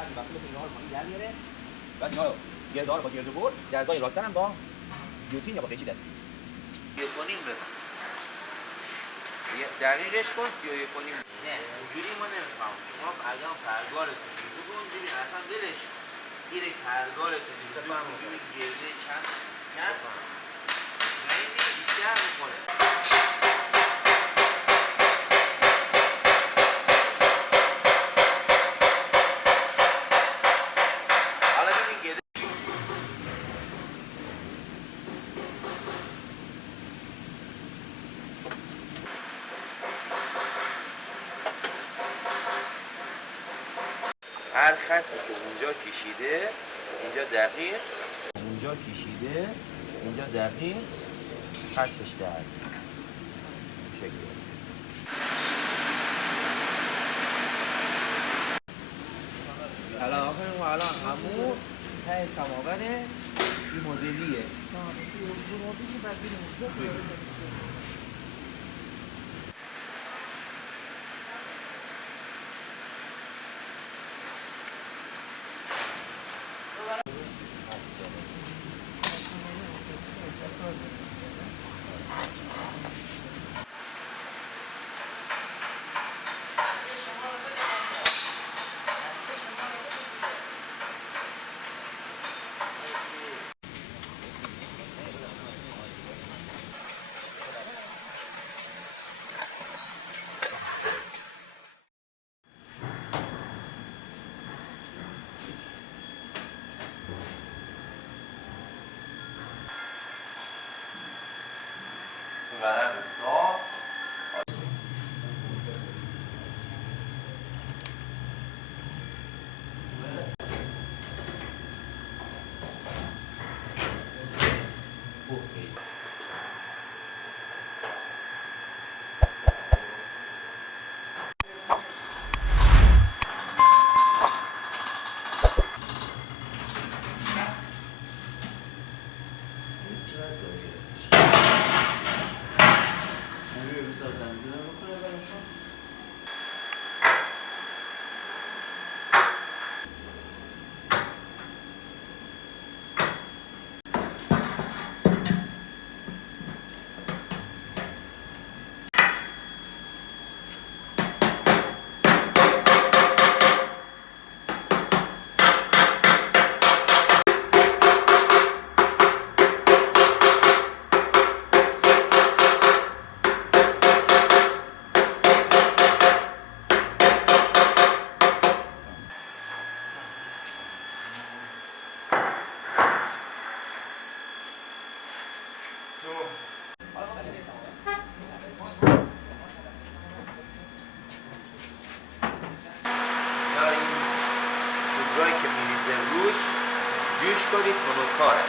بعضی وقتا مثل اینا رو پایین در میاره، بعد اینا گردار رو با گردو برد در ازای راستن هم با گیوتین یا با قیچی دستی 1.5 بزن. دقیقش کن 31.5. نه اونجوری ما نمیفهمم. شما اگر پرگارتون رو بگونجوری اصلا دلش گیر پرگارتون رو بگونجوری گرده چند نه این دیگه بیشتر میکنه. حالا ببین گرده هر خطی که اونجا کشیده اینجا دقیق، اونجا کشیده اینجا دقیق خطش در شکل. الان آخرین و الان همون ته سماوره این مدلیه. ورق صاف پودرایی که میریزه روش جوش کنید خنک‌کاره.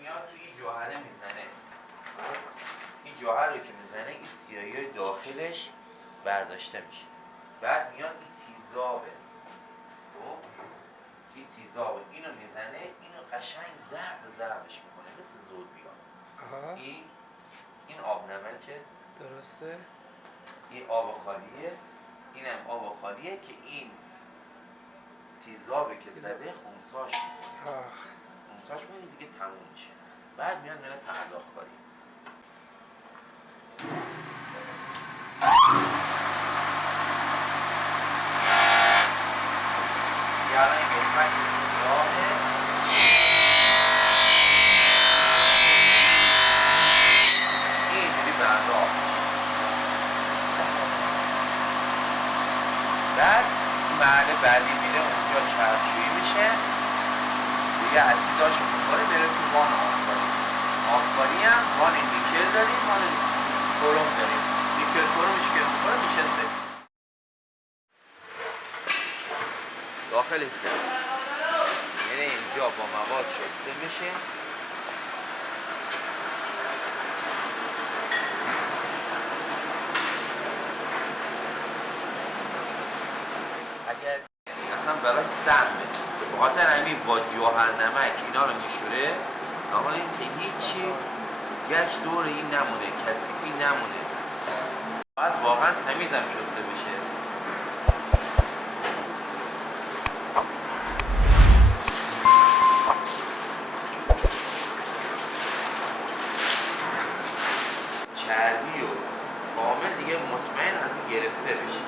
میاد توی این جوهره میزنه. این جوهر رو که میزنه این سیاهی داخلش برداشته میشه. بعد میاد این تیزابه، این تیزابه اینو میزنه، اینو قشنگ زردش میکنه مثل زولبیا. این آب نمکه، درسته؟ این آب خالیه، اینم آب خالیه که این تیزابه که زده خونساش میکنه. خونساش میکنه دیگه تموم میشه. بعد میاد میره پرداخت کاری. یعنی این قسمت سیاهه، اینجوری پرداخت. بعد محل بعدی میره اونجا چربشویی میشه، دیگه اسیداشو میخوره بره تو وان آبکاری. آبکاری هم وان نیکل داریم، وان کروم داریم. نیکل کرومش که میخوره میشه سفید. داخل سفید یعنی اینجا با مواد شسته میشه. اگر اصلا براش سهمه، به خاطر همین با جوهر نمک اینا رو میشوره، اما این که هیچی گشت دور این نمونه، کثیفی نمونه. باید واقعا تمیزم شسته بشه. چربی و کامل دیگه مطمئن از این گرفته بشه.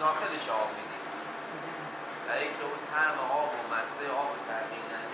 داخلش آب میدیم برای که اون طعم آب و مزه آب تغییر نده.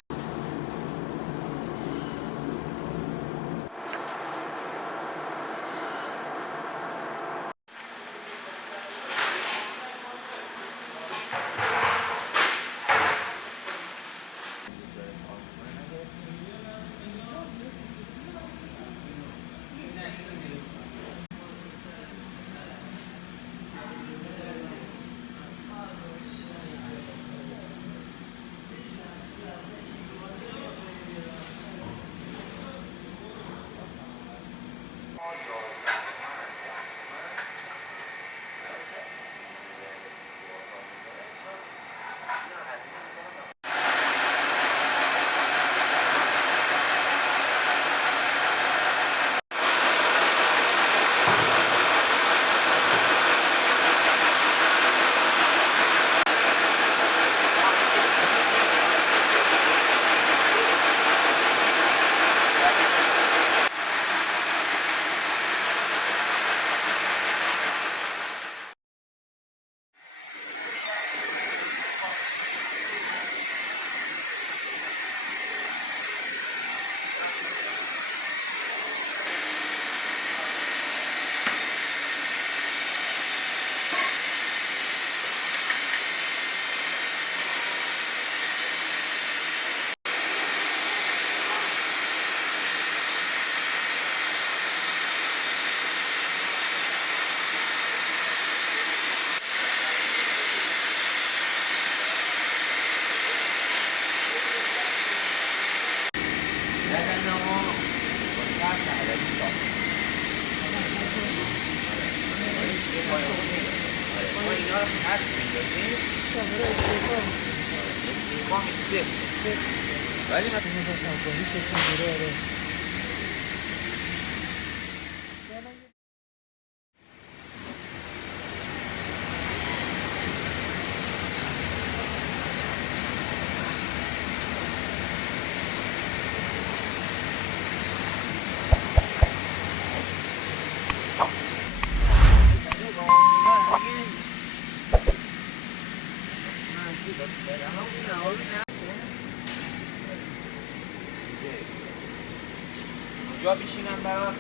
ولی اونجا بشینم برات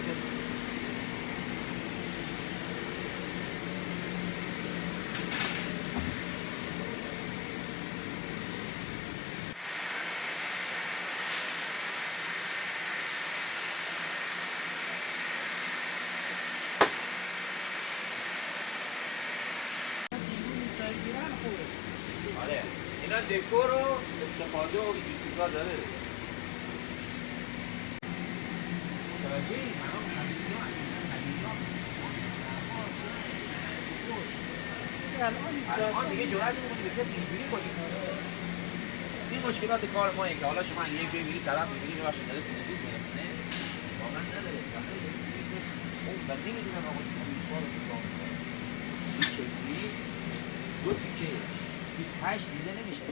آره اینا دکور و استفاده و این چیزا داره الان دیگه جرأت نمی‌کنی به کسی اینجوری کنی. این مشکلات کار ما اینه که حالا شما یک جایی میری طرف می‌بینی می‌باشید داره سینویز می‌رسونه واقعا نداره اون من نمی‌دونم آقا چی کار رو می‌کنه این شکلی دو تیکه 8 دیده نمیشه